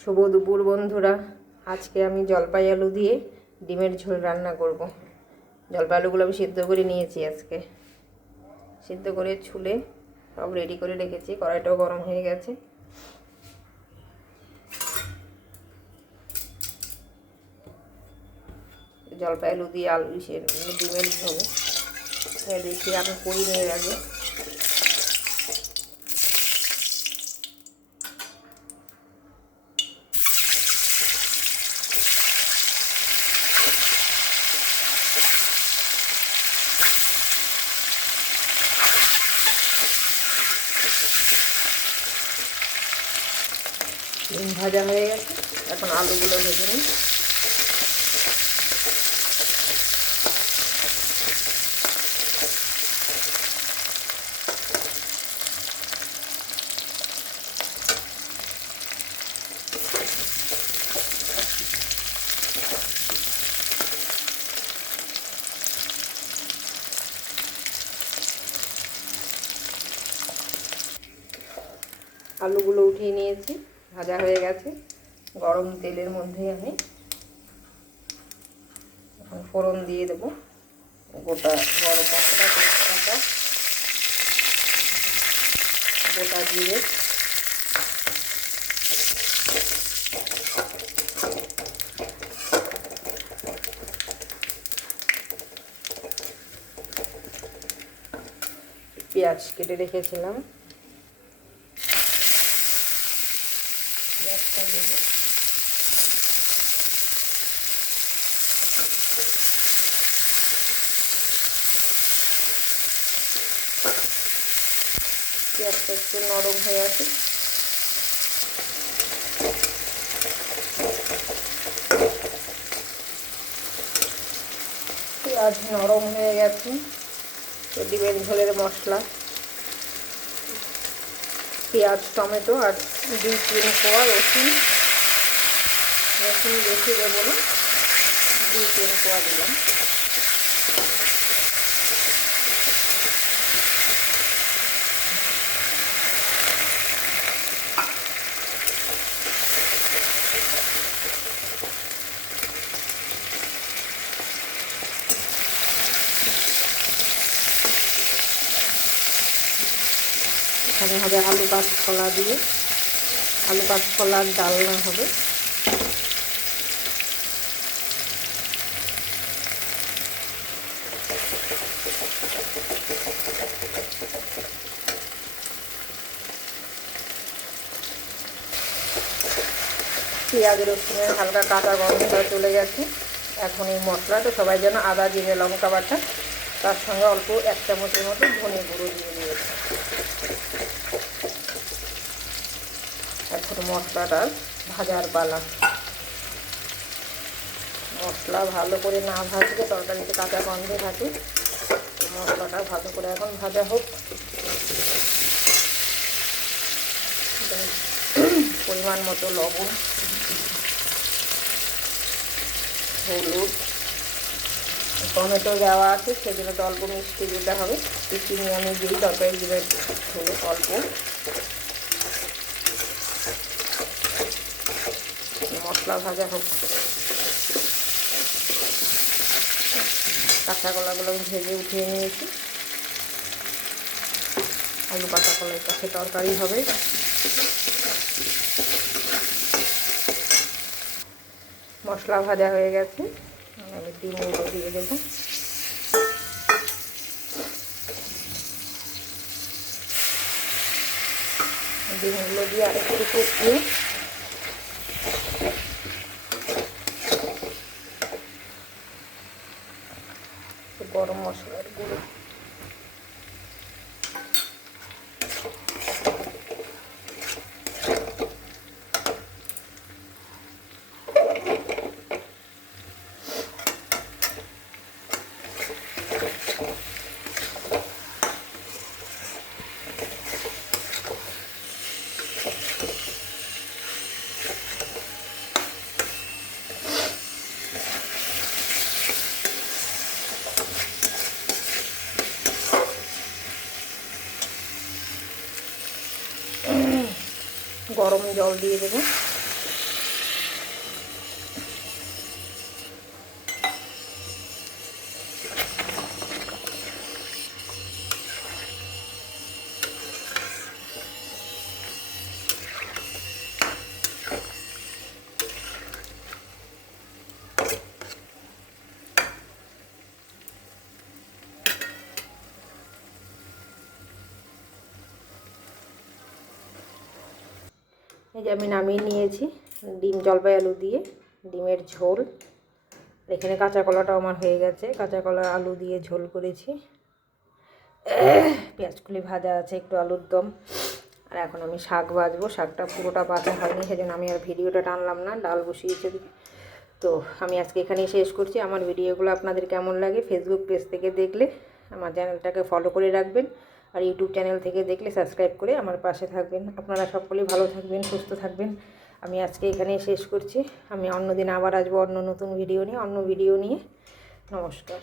শুভ দুপুর বন্ধুরা। আজকে আমি জলপাই আলু দিয়ে ডিমের ঝোল রান্না করব। জলপাই আলুগুলো আমি সিদ্ধ করে নিয়েছি, আজকে সিদ্ধ করে ছুলে সব রেডি করে রেখেছি। কড়াইটাও গরম হয়ে গেছে। জলপাই আলু দিয়ে ডিমের ঝোল দেখি আমি করি নিয়ে আগে। ডিম ভাজা হয়ে গেছে, এখন আলুগুলো ভেজে নিই। আলুগুলো উঠিয়ে নিয়েছি, ভাজা হয়ে গেছে। গরম তেলের মধ্যে আমি এখন ফোড়ন দিয়ে দেব। গোটা গরম মশলা, তেজপাতা, গোটা জিরে, পেঁয়াজ কেটে রেখেছিলাম, পেঁয়াজটা দেব। পেঁয়াজটা একটু নরম হয়ে আছে। পেঁয়াজ নরম হয়ে গেছে। ডিমের ঝোলের মশলা, পেঁয়াজ, টমেটো আর 2-3 কোয়া রসুন। রসুন বেশি দেবো না, 2-3 কোয়া দিলাম। এখানে হবে আলু কাঁচকলা দিয়ে, আলু কাঁচকলার ডালনা হবে। পেঁয়াজ রসুনের হালকা কাঁচা গন্ধটা চলে গেছে। এখন এই মশলাটা সবাই যেন আদা, জিরে, লঙ্কা বাটা, তার সঙ্গে অল্প 1 চামচের মতো ধনে গুঁড়ো দিয়ে দিয়েছে। এখন মশলাটা ভাজার পালা। মশলা ভালো করে না ভাজলে তরকারিতে কাঁচা গন্ধ থাকে। মশলাটা ভালো করে এখন ভাজা হোক। পরিমাণ মতো লবণ, হলুদ, টমেটো দেওয়া আছে সেজন্য তো অল্প মিষ্টি দিতে হবে। চিনি আমি দিই তরকারি দিলে হলো অল্প। মশলা ভাজা হোক। কাঁচা কলাগুলো আমি ভেজে উঠিয়ে নিয়েছি। আলু কাঁচা কলার কাছে তরকারি হবে। মশলা ভাজা হয়ে গেছে, আমি ডিমগুলো দিয়ে দেবো। ডিমগুলো দিয়ে আরেকটু কষিয়ে গরম মশলার গুঁড়ো, গরম জল দিয়ে দেবো। এই যে আমি নামিয়ে নিয়েছি ডিম জলপাই আলু দিয়ে ডিমের ঝোল। এখানে কাঁচা কলাটাও আমার হয়ে গেছে, কাঁচা কলা আলু দিয়ে ঝোল করেছি, পেঁয়াজকুলি ভাজা আছে, একটু আলুর দম। আর এখন আমি শাক ভাজবো, শাকটা পুরোটা বাছা হয়নি সেজন্য আমি আর ভিডিওটা টানলাম না, ডাল বসিয়েছি দিকে। তো আমি আজকে এখানেই শেষ করছি। আমার ভিডিওগুলো আপনাদের কেমন লাগে ফেসবুক পেজ থেকে দেখলে আমার চ্যানেলটাকে ফলো করে রাখবেন, আর ইউটিউব চ্যানেল থেকে দেখলে সাবস্ক্রাইব করে আমার পাশে থাকবেন। আপনারা সকলেই ভালো থাকবেন, সুস্থ থাকবেন। আমি আজকে এখানেই শেষ করছি। আমি অন্য দিন আবার আসবো অন্য নতুন ভিডিও নিয়ে, নমস্কার।